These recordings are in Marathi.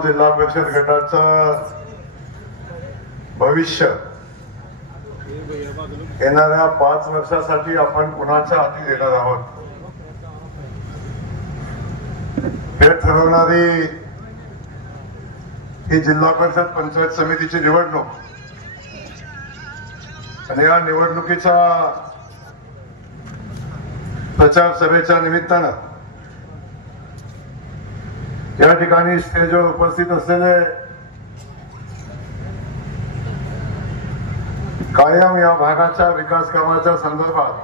माहूर जिल्हा परिषद गटाचं भविष्य येणाऱ्या 5 वर्षासाठी आपण कुणाच्या हाती देणार आहोत हे ठरवणारी ही जिल्हा परिषद पंचायत समितीची निवडणूक आणि या निवडणुकीच्या प्रचार सभेच्या निमित्तानं या ठिकाणी स्टेजवर उपस्थित असलेले कायम या भागाच्या विकास कामाच्या संदर्भात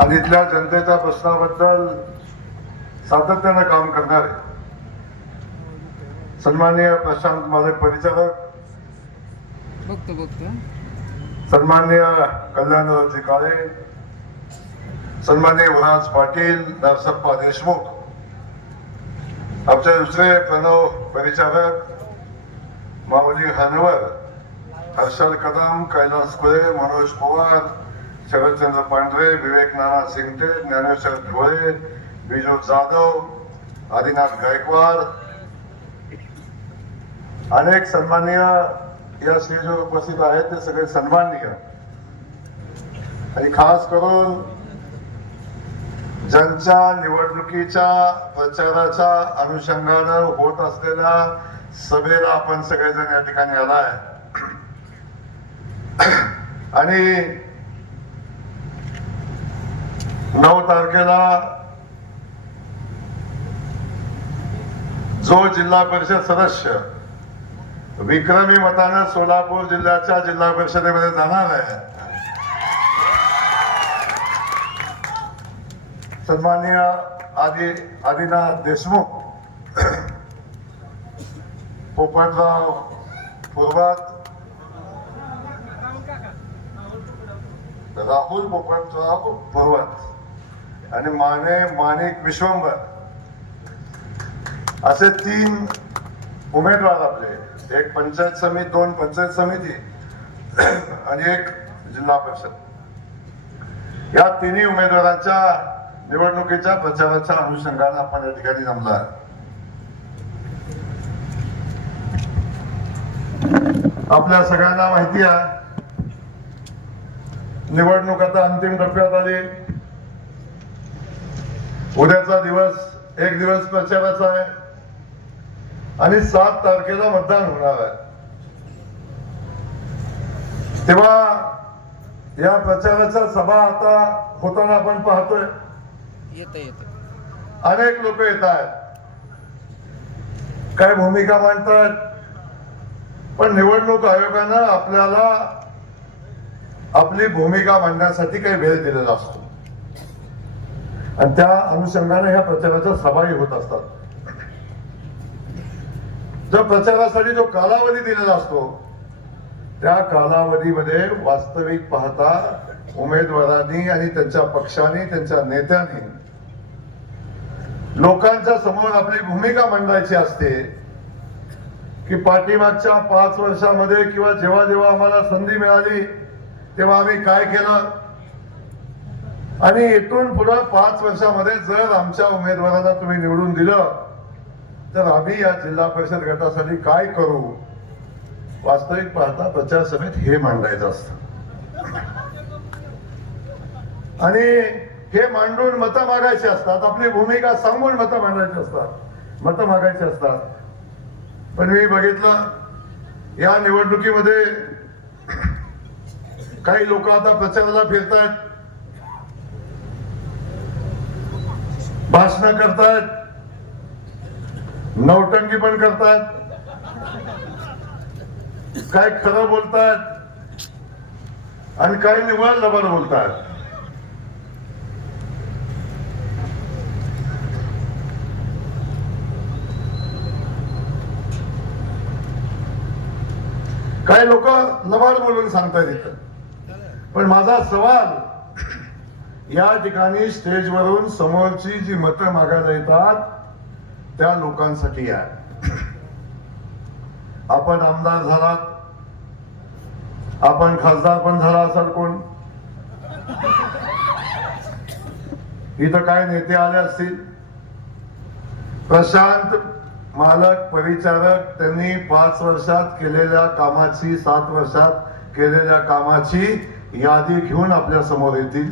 आणि इथल्या जनतेच्या प्रश्नाबद्दल सातत्याने काम करणारे सन्माननीय प्रशांत मालक परिचारक, सन्माननीय कल्याणरावजी काळे, सन्माननीय वराज पाटील, नरसप्पा देशमुख, आमचे दुसरे प्रणव परिचारक माऊली हानवर, हर्षल कदम, कैलास कुळे, मनोज पवार, शरदचंद्र पांढरे, विवेक नाना सिंगटे, ज्ञानेश्वर ढोळे, बिजू जाधव, आदिनाथ गायकवाड, अनेक सन्माननीय या स्टेजवर उपस्थित आहेत ते सगळे सन्माननीय आणि खास करून ज्यांच्या निवडणुकीच्या प्रचाराच्या अनुषंगानं होत असलेल्या सभेला आपण सगळेजण या ठिकाणी आलाय आणि 9 तारखेला जो जिल्हा परिषद सदस्य विक्रमी मतानं सोलापूर जिल्ह्याच्या जिल्हा परिषदेमध्ये जाणार आहे, सन्माननीय आदिनाथ देशमुख, पोपटराव पूर्वात, राहुल पोपटराव पूर्वात आणि माणिक विश्वंभर असे 3 उमेदवार आपले, एक पंचायत समिती, 2 पंचायत समिती आणि 1 जिल्हा परिषद, या 3 उमेदवारांच्या निवडणुकीच्या प्रचाराच्या अनुषंगाने आपण या ठिकाणी जमला आहे. आपल्या सगळ्यांना माहिती आहे निवडणूक आता अंतिम टप्प्यात आली. उद्याचा दिवस 1 दिवस प्रचाराचा आहे आणि 7 तारखेला मतदान होणार आहे. तेव्हा या प्रचाराच्या सभा आता होताना आपण पाहतोय अनेक लोक येत आहेत, काय भूमिका मांडतात, पण निवडणूक आयोगानं आपल्याला आपली भूमिका मांडण्यासाठी काही वेळ दिलेला असतो आणि त्या अनुषंगाने ह्या प्रचाराच्या सभाही होत असतात. जो प्रचारासाठी जो कालावधी दिलेला असतो त्या कालावधीमध्ये वास्तविक पाहता उमेदवारांनी आणि त्यांच्या पक्षाने, त्यांच्या नेत्यांनी लोकांच्या समोर आपली भूमिका मांडायची असते की पाठीमागच्या 5 वर्षामध्ये किंवा जेव्हा जेव्हा आम्हाला संधी मिळाली तेव्हा आम्ही काय केलं आणि इथून पुढे 5 वर्षामध्ये जर आमच्या उमेदवारांना तुम्ही निवडून दिलं तर आम्ही या जिल्हा परिषद गटासाठी काय करू. वास्तविक पाहता प्रचार सभेत हे मांडायचं असतं आणि हे मांडून मतं मागायची असतात, आपली भूमिका सांगून मतं मांडायची असतात, मतं मागायची असतात. पण मी बघितलं या निवडणुकीमध्ये काही लोक आता प्रचाराला फिरतायत, भाषण करतायत, नौटंकी पण करतायत, काय खरं बोलतायत आणि काही निव्वळ लबाड बोलतायत. काही लोक लबाड बोलून सांगतायत इथं. पण माझा सवाल या ठिकाणी स्टेजवरून समोरची जी मतं मागायला येतात त्या लोकांसाठी आहे. आपण आमदार झालात, आपण खासदार पण झाला असाल कोण, इथं काय नेते आले असतील, प्रशांत मालक परिचारक त्यांनी 5 वर्षात केलेल्या कामाची 7 वर्षात केलेल्या कामाची यादी घेऊन आपल्या समोर येतील.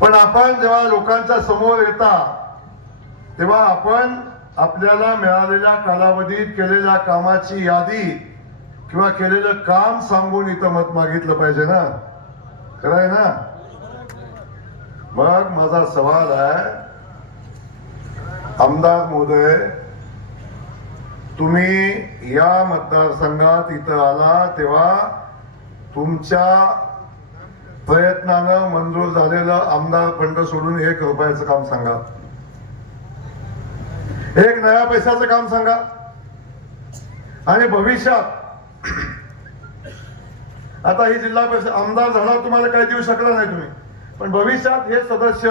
पण आपण जेव्हा लोकांच्या समोर येता तेव्हा आपण आपल्याला मिळालेल्या कालावधीत केलेल्या कामाची यादी किंवा केलेलं काम सांगून इथं मत मागितलं पाहिजे ना. खरं आहे ना. मग माझा सवाल आहे, आमदार महोदय, तुम्ही या मतदारसंघात इथं आला तेव्हा तुमच्या प्रयत्नानं मंजूर झालेलं आमदार फंड सोडून 1 रुपयाचं काम सांगा. 1 नया पैशाचं काम सांगा. आणि भविष्यात आता ही जिल्हा परिषद आमदार झाला तुम्हाला काही देऊ शकला नाही तुम्ही, पण भविष्यात हे सदस्य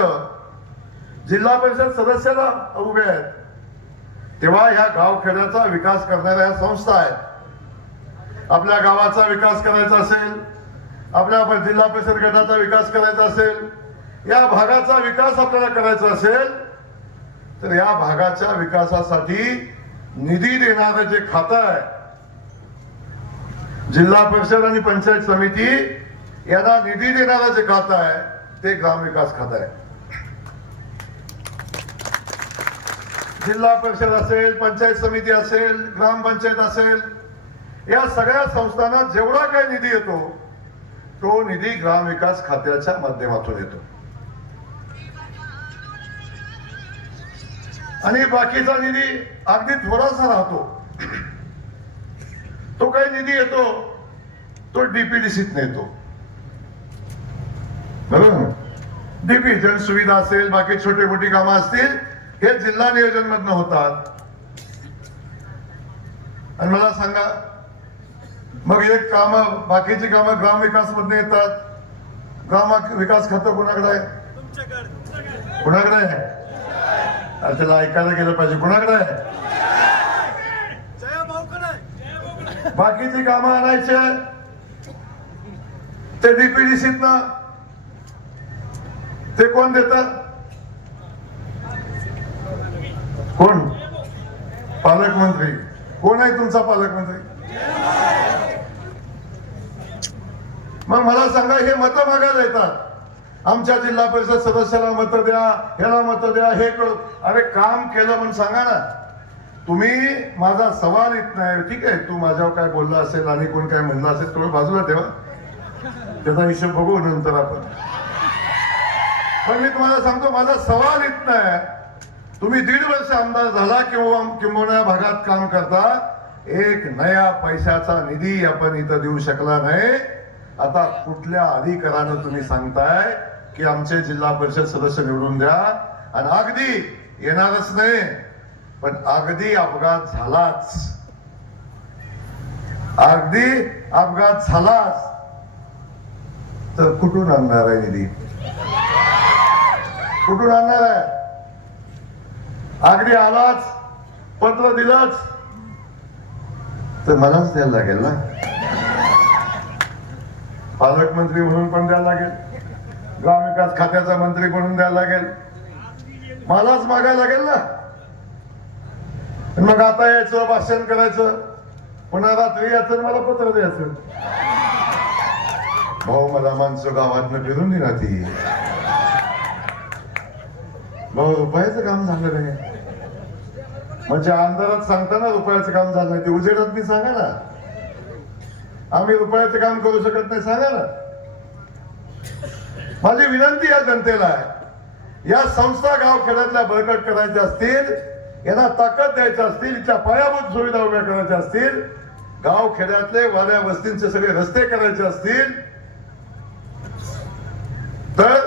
जिल्हा परिषद सदस्याला उभे आहेत तेव्हा ह्या गावखेड्याचा विकास करणाऱ्या ह्या संस्था आहेत. आपल्या गावाचा विकास करायचा असेल, आपल्या जिल्हा परिषद गटाचा विकास करायचा असेल, या भागाचा विकास आपल्याला करायचा असेल तर या भागाच्या विकासासाठी निधी देणारं जे खातं आहे, जिल्हा परिषद आणि पंचायत समिती यांना निधी देणारं जे खातं आहे ते ग्रामविकास खातं आहे. जिल्हा परिषद असेल, पंचायत समिती असेल, ग्रामपंचायत असेल, या सगळ्या संस्थांना जेवढा काही निधी येतो तो निधी ग्रामविकास खात्याच्या माध्यमातून येतो. आणि बाकीचा निधी अगदी थोडासा राहतो. तो काही निधी येतो तो डीपीडीसीत येतो. बरोबर. डीपी जन सुविधा असेल, बाकी छोटी मोठी कामं असतील, हे जिल्हा नियोजन मधनं होतात. आणि मला सांगा, मग एक काम बाकीची कामं ग्रामविकास मधनं येतात. ग्राम विकास खातं कुणाकडे आहे? कुणाकडे आहे? त्याला ऐकायला गेलं पाहिजे. कुणाकडे आहे? बाकीची कामं आणायचे ते डीपीडीसीत ना. ते कोण देतात? कोण? पालकमंत्री. कोण आहे तुमचा पालकमंत्री? मग मला सांगा, हे मतं मागायला येतात, आमच्या जिल्हा परिषद सदस्याला मतं द्या, ह्याला मतं द्या, हे करू. अरे काम केलं म्हणून सांगा ना. तुम्ही माझा सवाल येत नाही. ठीक आहे, तू माझ्यावर काय बोलला असेल आणि कोण काय म्हणलं असेल थोडं बाजूला ठेवा, त्याचा हिशोब बघू नंतर आपण. पण मी तुम्हाला सांगतो, माझा सवाल येत नाही. तुम्ही 1.5 वर्ष आमदार झाला किंवा भागात काम करता, 1 नया पैशाचा निधी आपण इथं देऊ शकला नाही. आता कुठल्या अधिकारानं तुम्ही सांगताय की आमचे जिल्हा परिषद सदस्य निवडून द्या आणि अगदी येणारच नाही, पण अगदी अपघात झालाच, अगदी अपघात झालाच तर कुठून आणणार आहे निधी? कुठून आणणार आहे? अगदी आलाच, पत्र दिलंच तर मलाच द्यायला लागेल ना. पालकमंत्री म्हणून पण द्यायला लागेल, ग्रामविकास खात्याचा मंत्री म्हणून द्यायला लागेल, मलाच मागायला लागेल ना. मग आता यायचं, भाषण करायचं, पुन्हा रात्री याचं, मला पत्र द्यायचं. भाऊ मला माणसं गावातनं फिरून दे ना. ती भाऊ रुपयाचं काम झालं नाही म्हणजे अंधारात सांगताना रुपयाचं काम झालं नाही, ते उजेडात मी सांगा ना. आम्ही रुपयाचं काम करू शकत नाही सांगा ना. माझी विनंती या जनतेला आहे, या संस्था गावखेड्यातल्या बळकट करायच्या असतील, यांना ताकद द्यायच्या असतील, इथल्या पायाभूत सुविधा उभ्या करायच्या असतील, गावखेड्यातले वाड्या वस्तींचे सगळे रस्ते करायचे असतील तर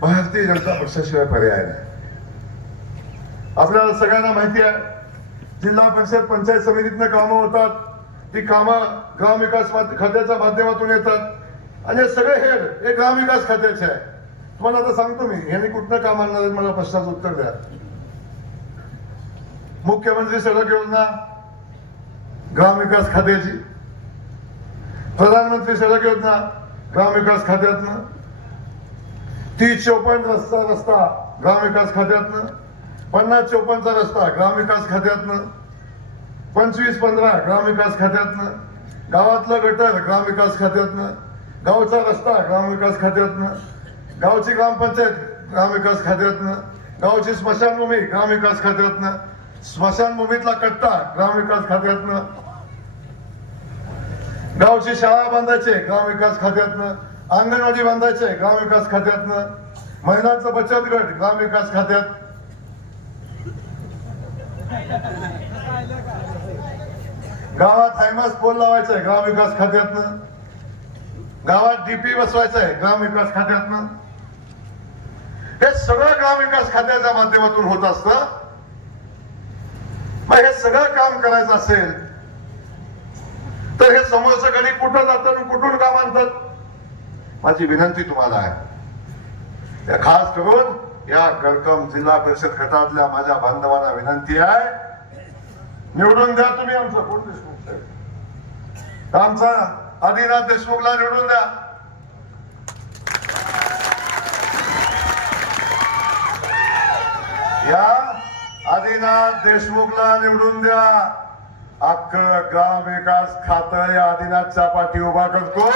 भारतीय जनता पक्षाशिवाय पर्याय नाही. आपल्याला सगळ्यांना माहिती आहे, जिल्हा परिषद पंचायत समितीतनं कामं होतात, ती कामं ग्रामविकास खात्याच्या माध्यमातून येतात आणि हे सगळे हेड हे ग्रामविकास खात्याचे आहे. तुम्हाला आता सांगतो मी, यांनी कुठनं काम आणणार आहे मला प्रश्नाचं उत्तर द्या. मुख्यमंत्री सडक योजना ग्रामविकास खात्याची, प्रधानमंत्री सडक योजना ग्रामविकास खात्यातनं, 30-54 रस्ता ग्रामविकास खात्यातनं, 50-54 रस्ता ग्रामविकास खात्यातनं, 25-15 ग्रामविकास खात्यातनं, गावातलं गटर ग्रामविकास खात्यातनं, गावचा रस्ता ग्रामविकास खात्यातनं, गावची ग्रामपंचायत ग्रामविकास खात्यातनं, गावची स्मशानभूमी ग्रामविकास खात्यातनं, स्मशानभूमीतला कट्टा ग्रामविकास खात्यातनं, गावची शाळा बांधायचे ग्रामविकास खात्यातनं, अंगणवाडी बांधायचे ग्रामविकास खात्यातनं, महिलांचं बचत गट ग्रामविकास खात्यात, गावात हायमास पोल लावायचंय ग्रामविकास खात्यातनं, गावात डीपी बसवायचंय ग्रामविकास खात्यातनं. हे सगळं ग्रामविकास खात्याच्या माध्यमातून होत असतं. मग हे सगळं काम करायचं असेल तर हे समोरचं गडी कुठं जातं आणि कुठून काम आणतात. माझी विनंती तुम्हाला आहे, खास करून या गळकम जिल्हा परिषद गटातल्या माझ्या बांधवांना विनंती आहे, निवडून द्या तुम्ही आमचं कोण देशमुख साहेब, आमचा आदिनाथ देशमुखला निवडून द्या. या आदिनाथ देशमुखला निवडून द्या. अख्खं ग्राम विकास खातं या आदिनाथच्या पाठी उभा करतो.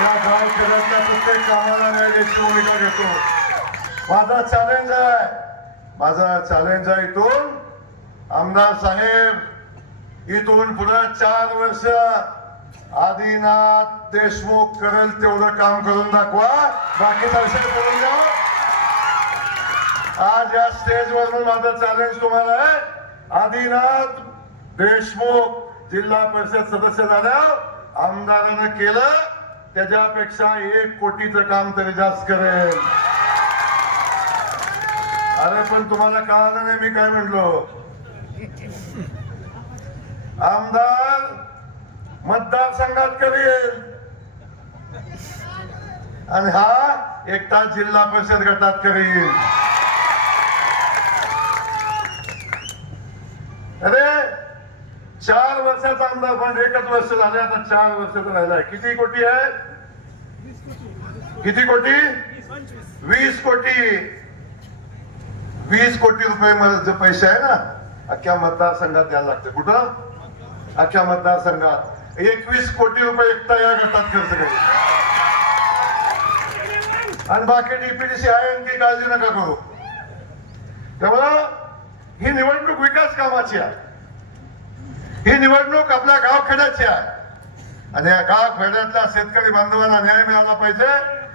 या गावखेड्यातल्या प्रत्येक कामाला न्यायाची भूमिका घेतो. माझा चॅलेंज आहे इथून आमदार साहेब, इथून पुढे 4 वर्ष आदिनाथ देशमुख करेल तेवढं काम करून दाखवा. बाकीचा विषय करून द्या. आज या स्टेजवरून माझं चॅलेंज तुम्हाला आहे, आदिनाथ देशमुख जिल्हा परिषद सदस्य झाल्यावर आमदारानं केलं त्याच्यापेक्षा 1 कोटीचं काम तरी जास्त करेल. अरे पण तुम्हाला कळालं नाही मी काय म्हणलो. आमदार मतदारसंघात करेल आणि हा एकटा जिल्हा परिषद गटात करेल. अरे 4 वर्षाचा आमदार पण 1च वर्ष झाले, आता 4 वर्षाचा राहिलाय. किती कोटी आहे? किती कोटी? 20 कोटी. 20 कोटी रुपये मला जे पैसे आहे ना अख्ख्या मतदारसंघात द्यायला लागते. कुठं? अख्ख्या मतदारसंघात 21 कोटी रुपये एकटा या गटात खर्च करेल. आणि बाकी डीपीडीसी आहे यांची काळजी नका करू. त्यामुळं ही निवडणूक विकास कामाची आहे. ही निवडणूक आपल्या गावखेड्याची आहे आणि या गावखेड्यातल्या शेतकरी बांधवांना न्याय मिळाला पाहिजे.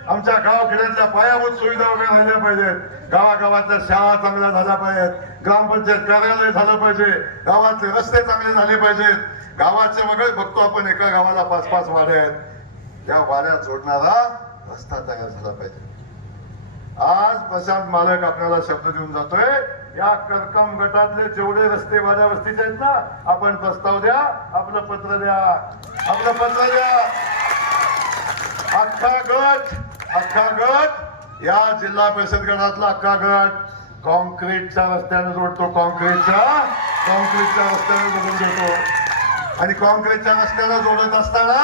आमच्या गावखेड्यातल्या पायाभूत सुविधा उभ्या राहिल्या पाहिजेत. गावागावातल्या शाळा चांगल्या झाल्या पाहिजेत. ग्रामपंचायत कार्यालय झालं पाहिजे. गावातले रस्ते चांगले झाले पाहिजेत. गावाचे वगैरे बघतो आपण एका गावाला 5-5 वाड्या आहेत. त्या वाड्या जोडणारा रस्ता तयार झाला पाहिजे. आज प्रशांत मालक आपल्याला शब्द देऊन जातोय, या करकम गटातले जेवढे रस्ते वाड्या वस्तीचे आहेत ना, आपण प्रस्ताव द्या, आपलं पत्र द्या. आपलं पत्र द्या. अख्खा गट या जिल्हा परिषद गटातला अख्खा गट कॉन्क्रीटच्या रस्त्याने जोडतो. कॉन्क्रीटच्या रस्त्याने जोडून देतो. आणि कॉन्क्रीटच्या रस्त्याने जोडत असताना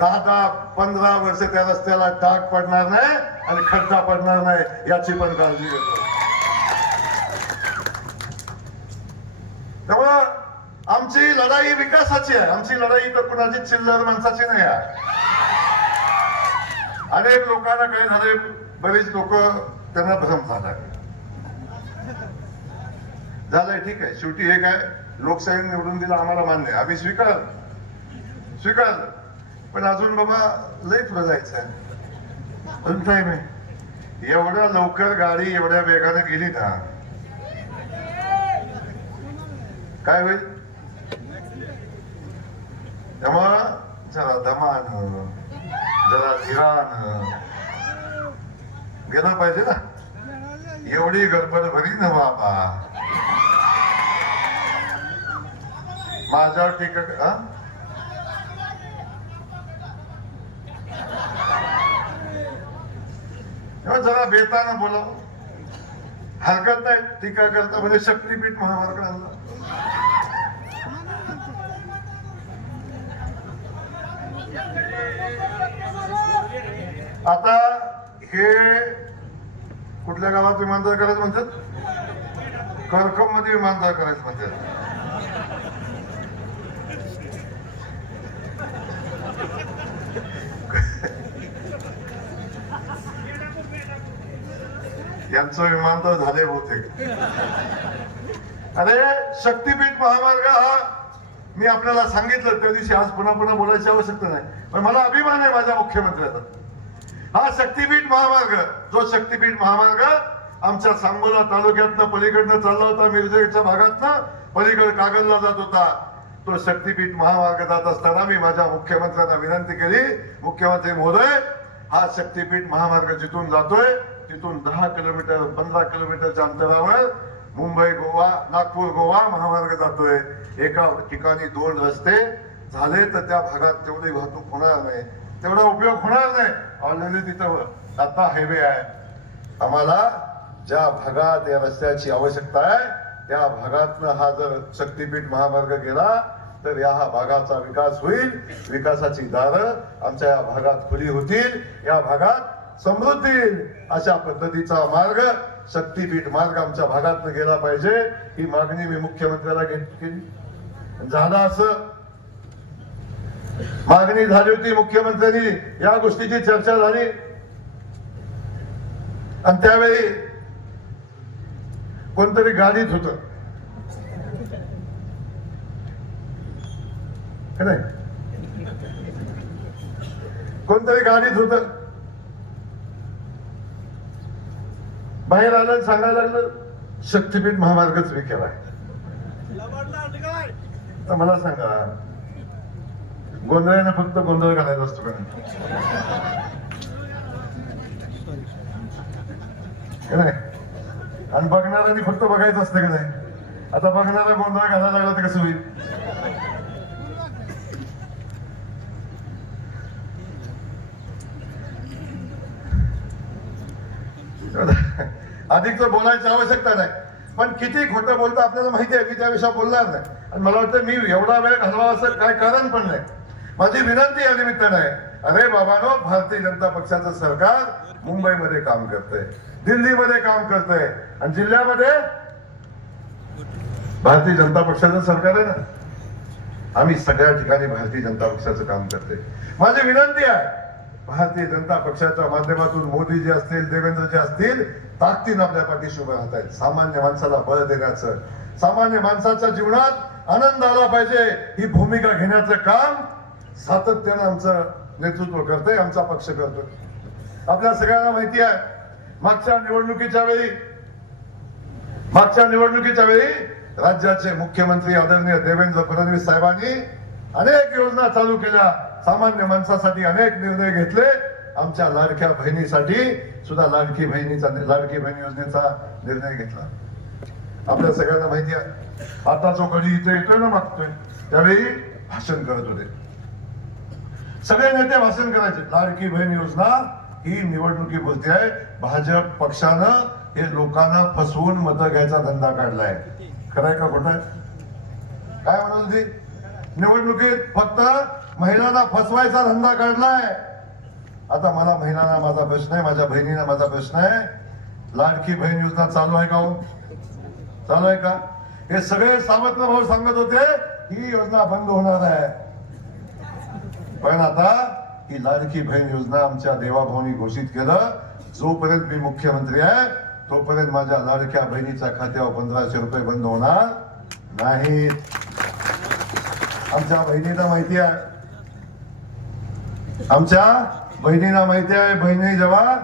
10-15 वर्ष त्या रस्त्याला डाग पडणार नाही आणि खड्डा पडणार नाही याची पण काळजी घेतो. त्यामुळं आमची लढाई विकासाची आहे. आमची लढाई तर कुणाची चिल्लर माणसाची नाही आहे. अनेक लोकांना काय झाले, बरेच लोक त्यांना भ्रम झालंय. ठीक आहे, शेवटी हे काय लोकशाही निवडून दिलं आम्हाला मान्य आहे, आम्ही स्वीकार. पण अजून बाबा लय पुढे जायचं आहे. अजून टाइम आहे. एवढ्या लवकर गाडी एवढ्या वेगाने गेली ना काय होईल. त्यामुळं जरा दमानं जरा धीरानं गेलं पाहिजे ना. एवढी गडबड भरी ना बाबा. माझ्यावर टीका जरा बेतानं बोला, हरकत नाही. टीका करता म्हणजे शक्तीपीठ महामार्ग. आता हे कुठल्या गावात विमानतळ करायचं म्हणतात? करकम मध्ये विमानतळ करायचं म्हणते. यांचं विमानतळ झाले बहुतेक. अरे शक्तीपीठ महामार्ग हा मी आपल्याला सांगितलं त्या दिवशी, आज पुन्हा पुन्हा बोलायची आवश्यकता नाही, पण मला अभिमान आहे माझ्या मुख्यमंत्र्याचा. हा शक्तीपीठ महामार्ग, जो शक्तीपीठ महामार्ग आमच्या सांगोला तालुक्यातनं पलीकडनं चालला होता, मिरजेच्या भागातनं पलीकडे कागलला जात होता, तो शक्तीपीठ महामार्ग जात असताना मी माझ्या मुख्यमंत्र्यांना विनंती केली, मुख्यमंत्री महोदय हा शक्तीपीठ महामार्ग जिथून जातोय तिथून 10 किलोमीटर 15 किलोमीटरच्या अंतरावर मुंबई गोवा नागपूर गोवा महामार्ग जातोय. एका ठिकाणी 2 रस्ते झाले तर त्या भागात तेवढी वाहतूक होणार नाही, तेवढा उपयोग होणार नाही. ऑलरेडी तिथं आता हायवे आहे. आम्हाला ज्या भागात या रस्त्याची आवश्यकता आहे त्या भागातनं हा जर शक्तीपीठ महामार्ग गेला तर या भागाचा विकास होईल, विकासाची दारं आमच्या या भागात खुली होतील, या भागात समृद्धी येईल. अशा पद्धतीचा मार्ग शक्तीपीठ मार्ग आमच्या भागातनं गेला पाहिजे, ही मागणी मी मुख्यमंत्र्याला केली. झालं असं, मागणी झाली होती, मुख्यमंत्र्यांनी या गोष्टीची चर्चा झाली आणि त्यावेळी कोणतरी गाडीत होत नाही, कोणतरी गाडीत होत, बाहेर आलं सांगायला लागलं शक्तीपीठ महामार्गच विकेला आहे. तर मला सांगा गोंधळाने फक्त गोंधळ घालायचा असतो का नाही, आणि बघणाऱ्यांनी फक्त बघायचं असतं का नाही. आता बघणारा गोंधळ घालायला लागला तर कसं होईल. अधिक तर बोलायची आवश्यकता नाही, पण किती खोटं बोलतं आपल्याला माहिती आहे, मी त्या विषयावर बोलणार नाही. आणि मला वाटतं मी एवढा वेळ घालवा असं काय कारण पण नाही. माझी विनंती या निमित्तानं आहे, अरे बाबांनो, भारतीय जनता पक्षाचं सरकार मुंबईमध्ये काम करतंय, दिल्लीमध्ये काम करतंय आणि जिल्ह्यामध्ये भारतीय जनता पक्षाचं सरकार आहे ना. आम्ही सगळ्या ठिकाणी भारतीय जनता पक्षाचं काम करतोय. माझी विनंती आहे, भारतीय जनता पक्षाच्या माध्यमातून मोदी जे असतील, देवेंद्र जे असतील, ताकदीनं आपल्या पाठीशी उभं राहत आहेत. सामान्य माणसाला बळ देण्याचं, सामान्य माणसाच्या जीवनात आनंद आला पाहिजे ही भूमिका घेण्याचं काम सातत्यानं आमचं नेतृत्व करतंय, आमचा पक्ष करतोय. आपल्या सगळ्यांना माहिती आहे, मागच्या निवडणुकीच्या वेळी राज्याचे मुख्यमंत्री आदरणीय देवेंद्र फडणवीस साहेबांनी अनेक योजना चालू केल्या, सामान्य माणसासाठी अनेक निर्णय घेतले. आमच्या लाडक्या बहिणीसाठी सुद्धा लाडकी बहीण योजनेचा निर्णय घेतला. आपल्या सगळ्यांना माहिती आहे, आता जो कधी इथे येतोय ना मागतोय त्यावेळी भाषण करत होते, सगळे नेते भाषण करायचे. लाडकी बहीण योजना ही निवडणुकीपुरती आहे. भाजप पक्षानं हे लोकांना फसवून मतं घ्यायचा धंदा काढलाय. खरंय का खोटं आहे? काय म्हणाल ती निवडणुकीत फक्त महिलांना फसवायचा धंदा काढलाय. आता मला महिलांना माझा प्रश्न आहे, माझ्या बहिणींना माझा प्रश्न आहे, लाडकी बहीण योजना चालू आहे का हो? चालू आहे का? हे सगळे सावत्र भाऊ सांगत होते ही योजना बंद होणार आहे, पण आता ही लाडकी बहीण योजना आमच्या देवाभाऊनी घोषित केलं, जोपर्यंत मी मुख्यमंत्री आहे तोपर्यंत माझ्या लाडक्या बहिणीच्या खात्यावर 1500 रुपये बंद होणार नाहीत. आमच्या बहिणीला माहिती आहे, बहिणी जेव्हा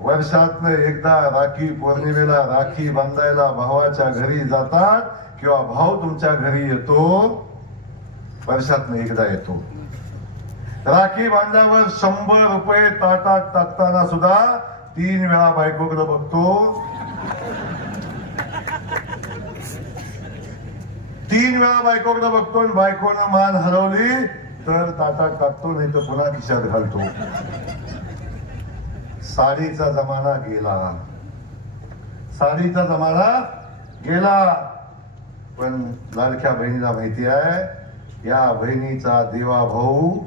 वर्षातनं एकदा राखी पौर्णिमेला राखी बांधायला भावाच्या घरी जातात किंवा भाऊ तुमच्या घरी येतो, वर्षातनं एकदा येतो. राखी बांधल्यावर 100 रुपये ताटात टाकताना सुद्धा 3 वेळा बायकोकडे बघतो. 3 वेळा बायकोकडे बघतो आणि बायकोनं मान हलवली तर ताटात टाकतो, नाही तर पुन्हा खिशात घालतो. साडीचा जमाना गेला, पण लाडक्या बहिणीला माहिती आहे या बहिणीचा देवा भाऊ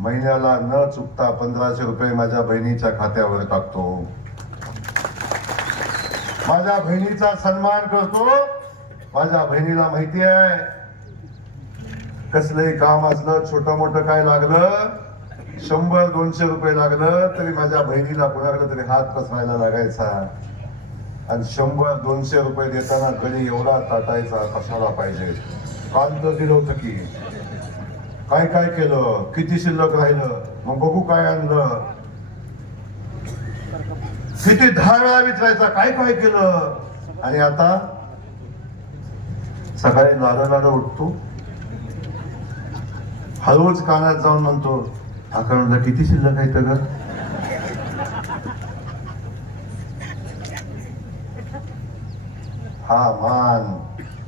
महिन्याला न चुकता 1500 रुपये माझ्या बहिणीच्या खात्यावर टाकतो, माझ्या बहिणीचा सन्मान करतो. माझ्या बहिणीला माहिती आहे, कसलंही काम असलं, छोटं मोठं काय लागलं, 100-200 रुपये लागलं तरी माझ्या बहिणीला कोणाकडे तरी हात पसरायला लागायचा. आणि 100-200 रुपये देताना कधी एवढा ताटायचा कशाला पाहिजे. काल तर दिलं होतं की काय काय केलं, किती शिल्लक राहिलं, मग बघू काय आणलं, किती 10 वेळा विचारायचा काय काय केलं. आणि आता सकाळी लाडं उठतो, हळूच कानात जाऊन म्हणतो अकाउंटला किती शिल्लक आहे तर. हा मान,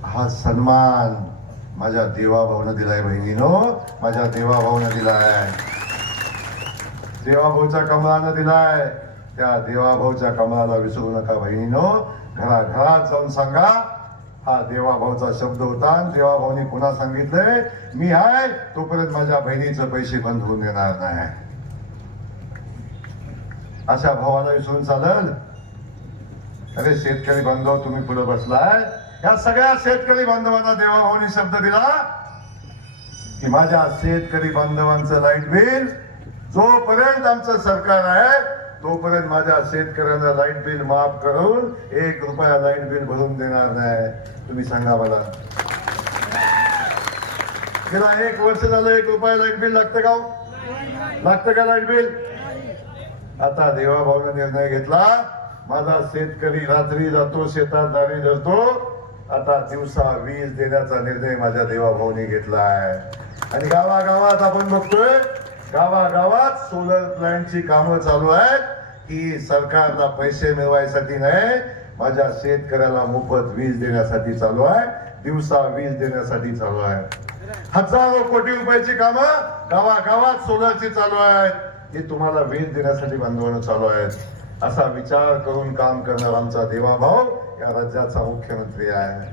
हा सन्मान माझ्या देवाभाऊनं दिलाय बहिणीनो, माझ्या देवाभाऊनं दिलाय, देवाभाऊच्या कमळानं दिलाय. त्या देवाभाऊच्या कमळाला विसरू नका बहिणीनो. घराघरात जाऊन सांगा हा देवाभाऊचा शब्द होता. देवाभाऊनी पुन्हा सांगितलंय मी आहे तोपर्यंत माझ्या बहिणीचे पैसे बंद होऊन देणार नाही. अशा भावाला विसरून चालल. अरे शेतकरी बांधव तुम्ही पुढे बसलाय, या सगळ्या शेतकरी बांधवांना देवाभाऊनी शब्द दिला की माझ्या शेतकरी बांधवांचं लाईट बिल जोपर्यंत आमचं सरकार आहे तोपर्यंत माझ्या शेतकऱ्यांना लाईट बिल माफ करून 1 रुपया लाईट बिल भरून देणार नाही. तुम्ही सांगा मला, गेला 1 वर्ष झालं 1 रुपया लाईट बिल लागतं का? लागतं का लाईट बिल? आता देवाभाऊने निर्णय घेतला, माझा शेतकरी रात्री जातो शेतात दारी धरतो, आता दिवसा वीज देण्याचा निर्णय माझ्या देवाभाऊने घेतलाय. आणि गावागावात आपण बघतोय, गावागावात सोलर प्लांटची कामं चालू आहेत की सरकारला पैसे मिळवायसाठी नाही, माझ्या शेतकऱ्याला मोफत वीज देण्यासाठी चालू आहे, दिवसा वीज देण्यासाठी चालू आहे. हजारो कोटी रुपयाची कामं गावागावात सोलरची चालू आहेत, हे तुम्हाला वीज देण्यासाठी बांधवणं चालू आहेत. असा विचार करून काम करणारा आमचा देवाभाऊ या राज्याचा मुख्यमंत्री आहे.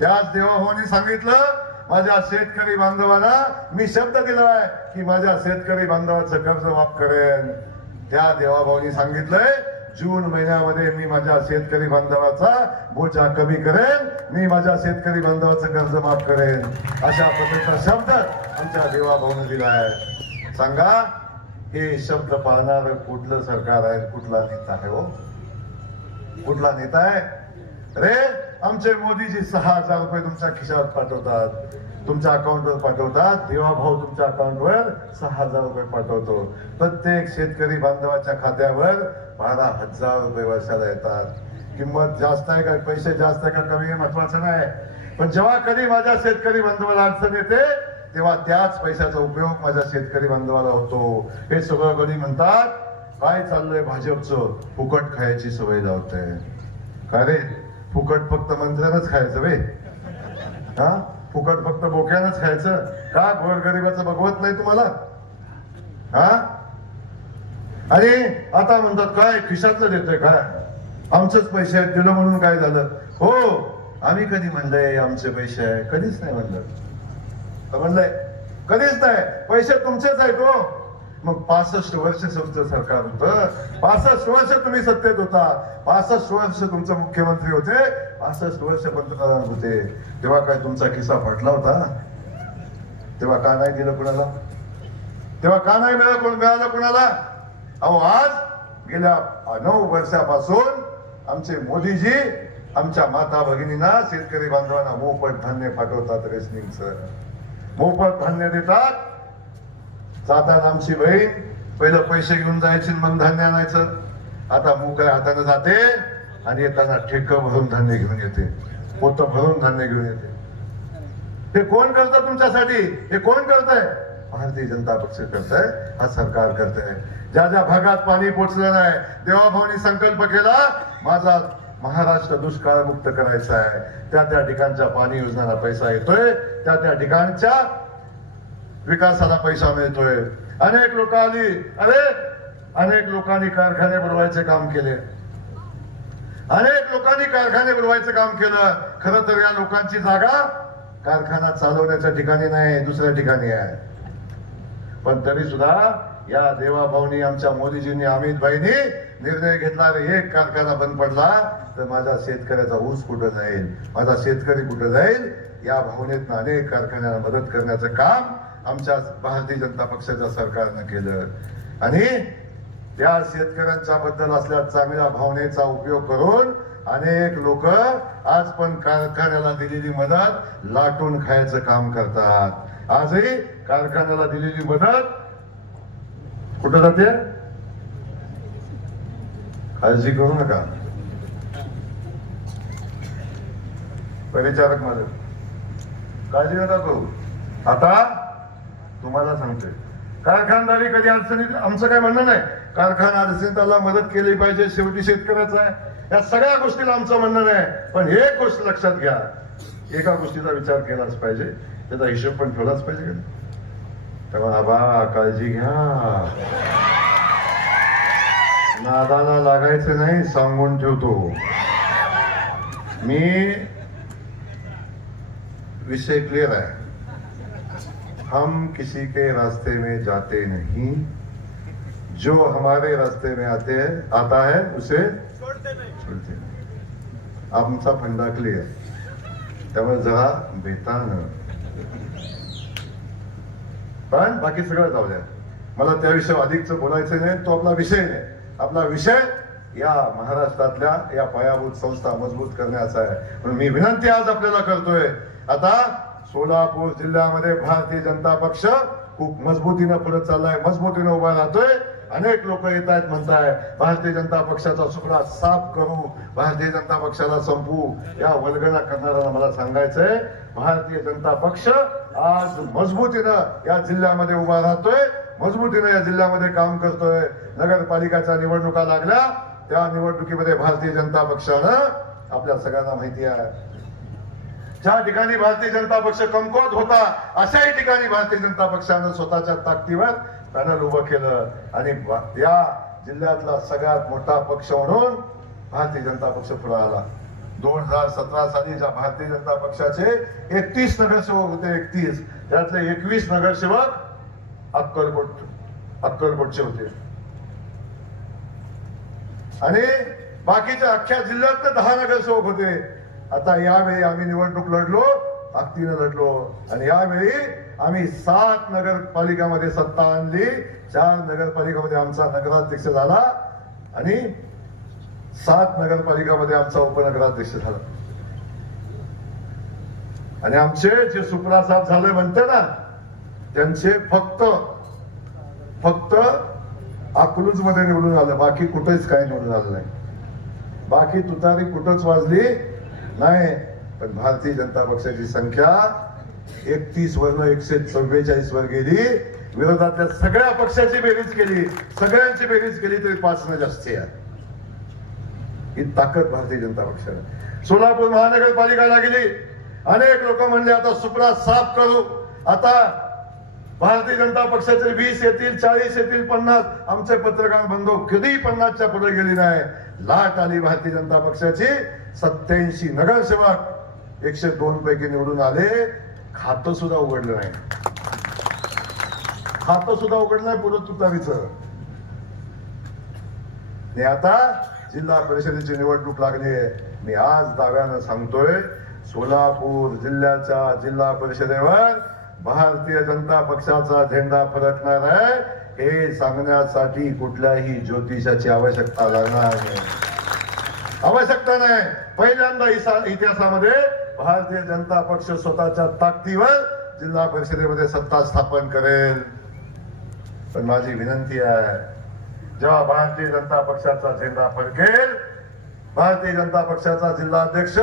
त्याच देवाभाऊनी सांगितलं माझ्या शेतकरी बांधवांना मी शब्द दिलाय की माझ्या शेतकरी बांधवाचं कर्ज माफ करेन. त्या देवाभाऊनी सांगितलंय जून महिन्यामध्ये मी माझ्या शेतकरी बांधवाचा बोजा कमी करेन, मी माझ्या शेतकरी बांधवाचं कर्ज माफ करेन. अशा पद्धतीचा शब्द आमच्या देवाभाऊने दिलाय. सांगा हे शब्द पाळणार कुठलं सरकार आहे, कुठला नेता आहे? हो कुठला नेता आहे रे? आमचे मोदीजी 6,000 रुपये तुमच्या खिशात पाठवतात, तुमच्या अकाउंटवर पाठवतात. देवाभाऊ तुमच्या अकाउंटवर 6,000 रुपये पाठवतो. प्रत्येक शेतकरी बांधवाच्या खात्यावर 12,000 रुपये वर्षाला येतात. किंमत जास्त आहे का, पैसे जास्त आहे का कमी आहे महत्वाचं नाही, पण जेव्हा कधी माझ्या शेतकरी बांधवाला अडचण येते तेव्हा त्याच पैशाचा उपयोग माझ्या शेतकरी बांधवाला होतो. हे सगळं कधी म्हणतात काय चाललंय भाजपचं, फुकट खायची सवय लावते. का रे फुकट फक्त मंत्र्यानंच खायचं वे? हा फुकट फक्त बोक्यानंच खायचं का? गोरगरिबाचं बघवत नाही तुम्हाला? हा आणि आता म्हणतात काय खिशातलं देतोय काय, आमचंच पैसे आहेत दिलं म्हणून काय झालं? हो आम्ही कधी म्हणलंय आमचे पैसे आहे? कधीच नाही म्हणलं. म्हणलंय कधीच नाही. पैसे तुमचेच आहेत. हो मग 65 वर्ष तुमचं सरकार होतं, 65 वर्ष तुम्ही सत्तेत होता, 65 वर्ष तुमचे मुख्यमंत्री होते, 65 वर्ष पंतप्रधान होते, तेव्हा काय तुमचा खिस्सा फाटला होता? तेव्हा का नाही दिलं कुणाला? तेव्हा का नाही मिळालं कुणाला? अहो आज गेल्या 9 वर्षापासून आमचे मोदीजी आमच्या माता भगिनींना शेतकरी बांधवांना मोफत धान्य पाठवतात. रेशनिंगचं मोफत धान्य देतात. जातात आमची बहीण पहिलं पैसे घेऊन जायचे मग धान्य आणायचं, आता मोकळ्या हाताने जाते आणि येताना ठेकं भरून धान्य घेऊन येते, पोतं भरून धान्य घेऊन येते. हे कोण करतं तुमच्यासाठी? हे कोण करतंय? भारतीय जनता पक्ष करतंय, हा सरकार करतंय. ज्या ज्या भागात पाणी पोचलं नाही, देवाभाऊनी संकल्प केला माझा महाराष्ट्र दुष्काळ मुक्त करायचा आहे, त्या त्या ठिकाणच्या पाणी योजनांना पैसा येतोय, त्या त्या ठिकाणच्या विकासाला पैसा मिळतोय. अनेक लोक आली, अरे अनेक लोकांनी कारखाने बनवायचे काम केले, अनेक लोकांनी कारखाने बनवायचं काम केलं. खरं तर या लोकांची जागा कारखाना चालवण्याच्या ठिकाणी नाही, दुसऱ्या ठिकाणी आहे. पण तरी सुद्धा या देवाभाऊनी आमच्या मोदीजींनी अमित भाईनी निर्णय घेतला, एक कारखाना बंद पडला तर माझा शेतकऱ्याचा ऊस कुठं जाईल, माझा शेतकरी कुठं जाईल, या भावनेतनं अनेक कारखान्यांना मदत करण्याचं काम आमच्या भारतीय जनता पक्षाच्या सरकारनं केलं. आणि त्या शेतकऱ्यांच्या बद्दल असल्या चांगल्या भावनेचा उपयोग करून अनेक लोक आज पण कारखान्याला दिलेली मदत लाटून खायचं काम करतात. आजही कारखान्याला दिलेली मदत कुठं जाते, काळजी करू नका. परिचारक माझं काळजी नका करू. आता तुम्हाला सांगतोय, कारखानदारी कधी अडचणीत आमचं काय म्हणणं नाही, कारखाना अडचणीत त्याला मदत केली पाहिजे, शेवटी शेतकऱ्याचा आहे, या सगळ्या गोष्टीला आमचं म्हणणं नाही. पण एक गोष्ट लक्षात घ्या, एका गोष्टीचा विचार केलाच पाहिजे, त्याचा हिशोब पण ठेवलाच पाहिजे. तेव्हा आबा काळजी घ्या, नादाला लागायचं नाही, सांगून ठेवतो मी. विषय क्लियर है, हम किसी के रास्ते में जाते नहीं, जो हमारे रास्ते में आता है उसे छोड़ते नहीं. आमचा फंडा क्लियर, त्यामुळे जरा बेतान. पण बाकी सगळं जाऊ द्या, मला त्याविषयी अधिकच बोलायचं नाही, तो आपला विषय नाही. आपला विषय या महाराष्ट्रातल्या या पायाभूत संस्था मजबूत करण्याचा आहे. म्हणून मी विनंती आज आपल्याला करतोय, आता सोलापूर जिल्ह्यामध्ये भारतीय जनता पक्ष खूप मजबूतीनं पुढे चाललाय, मजबूतीनं उभा राहतोय. अनेक लोक येत आहेत, म्हणताय भारतीय जनता पक्षाचा सुपडा साफ करू, भारतीय जनता पक्षाला संपवू. या वल्गना करणाऱ्यांना मला सांगायचंय, भारतीय जनता पक्ष आज मजबूतीनं या जिल्ह्यामध्ये उभा राहतोय, मजबूतीनं या जिल्ह्यामध्ये काम करतोय. नगरपालिकाच्या निवडणुका लागल्या, त्या निवडणुकीमध्ये भारतीय जनता पक्षानं आपल्या सगळ्यांना माहिती आहे, ज्या ठिकाणी भारतीय जनता पक्ष कमकुवत होता अशाही ठिकाणी भारतीय जनता पक्षानं स्वतःच्या ताकदीवर पॅनल उभं केलं. आणि या जिल्ह्यातला सगळ्यात मोठा पक्ष म्हणून भारतीय जनता पक्ष पुढे आला. 2017 साली ज्या भारतीय जनता पक्षाचे 31 नगरसेवक होते, 31 त्यातले 21 नगरसेवक अक्कलकोटचे होते. आणि बाकीच्या अख्ख्या जिल्ह्यात 10 नगरसेवक होते. आता यावेळी आम्ही निवडणूक लढलो, ताकदीनं लढलो, आणि यावेळी आम्ही 7 नगरपालिकामध्ये सत्ता आणली, 4 नगरपालिकामध्ये आमचा नगराध्यक्ष झाला आणि 7 नगरपालिकामध्ये आमचा उपनगराध्यक्ष झाला. आणि आमचे जे सुपरासाहेब झाले म्हणते ना, त्यांचे फक्त अकलूज मध्ये निवडून आलं, बाकी कुठेच काय निवडून आलं नाही, बाकी तुतारी कुठंच वाजली नाही. पण भारतीय जनता पक्षाची संख्या 31 वरनं 144 वर गेली. विरोधातल्या सगळ्या पक्षाची बेरीज केली, सगळ्यांची बेरीज केली तरी 5 जास्त आहे. ही ताकद भारतीय जनता पक्षाने. सोलापूर महानगरपालिका गेली, अनेक लोक म्हणले आता सुपडा साफ करू, आता भारतीय जनता पक्षाचे 20 येतील, 40 येतील, 50. आमचे पत्रकार बंधू कधी 50च्या पुढे गेली नाही. लाट आली भारतीय जनता पक्षाची. 87 नगरसेवक 102 पैकी निवडून आले. खातं सुद्धा उघडलं नाही, खातं सुद्धा उघडलं नाही पुढे तुतारीचं. आता जिल्हा परिषदेची निवडणूक लागली आहे. मी आज दाव्यानं सांगतोय, सोलापूर जिल्ह्याच्या जिल्हा परिषदेवर भारतीय जनता पक्षाचा झेंडा फडकणार आहे. हे सांगण्यासाठी कुठल्याही ज्योतिषाची आवश्यकता लागणार नाही, आवश्यकता नाही. पहिल्यांदा इतिहासामध्ये भारतीय जनता पक्ष स्वतःच्या ताकदीवर जिल्हा परिषदेमध्ये सत्ता स्थापन करेल. पण माझी विनंती आहे, जेव्हा भारतीय जनता पक्षाचा झेंडा फडकेल, भारतीय जनता पक्षाचा जिल्हाध्यक्ष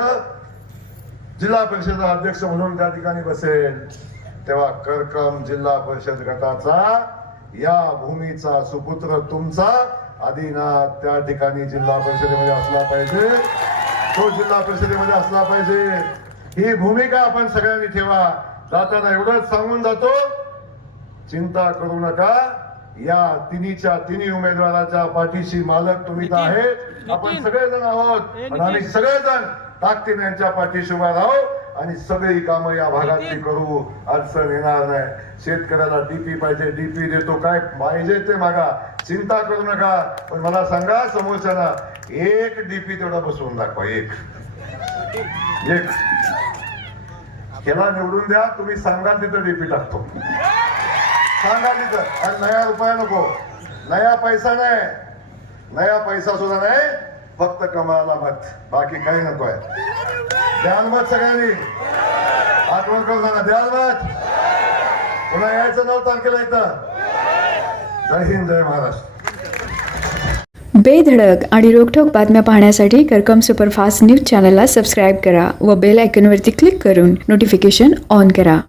जिल्हा परिषद अध्यक्ष म्हणून त्या ठिकाणी बसेल, तेव्हा करकम जिल्हा परिषद गटाचा या भूमीचा सुपुत्र तुमचा आदिनाथ त्या ठिकाणी जिल्हा परिषदेमध्ये असला पाहिजे, तो जिल्हा परिषदेमध्ये असला पाहिजे. ही भूमिका आपण सगळ्यांनी ठेवा. जाताना एवढंच सांगून जातो, चिंता करू नका, या तिन्ही उमेदवाराच्या पाठीशी मालक तुम्ही तर आहे, आपण सगळेजण आहोत. आणि आम्ही सगळेजण ताकदीने यांच्या पाठीशी उभा राहू. आणि सगळी कामं या भागातली करू, अडचण येणार नाही. शेतकऱ्याला डीपी पाहिजे, डीपी देतो, काय पाहिजे ते मागा, चिंता करू नका. पण मला सांगा समोरच्याला एक डीपी तेवढा बसवून दाखवा, एक केला निवडून द्या, तुम्ही सांगाल तिथं डीपी टाकतो, सांगा तिथं. आणि नया रुपया नको, नया पैसा नाही, नया पैसा सुद्धा नाही, फक्त कमळाला मत, बाकी काही नको आहे. द्याल मत सगळ्यांनी, आठवण करू नका, द्याल मत. पुन्हा यायचं 9 तारखेला इथं. जय हिंद, जय महाराष्ट्र. बेधडक आणि रोखठोक बातम्या पाहण्यासाठी करकम सुपरफास्ट न्यूज चॅनलला सबस्क्राईब करा व बेल आयकॉनवरती क्लिक करून नोटिफिकेशन ऑन करा.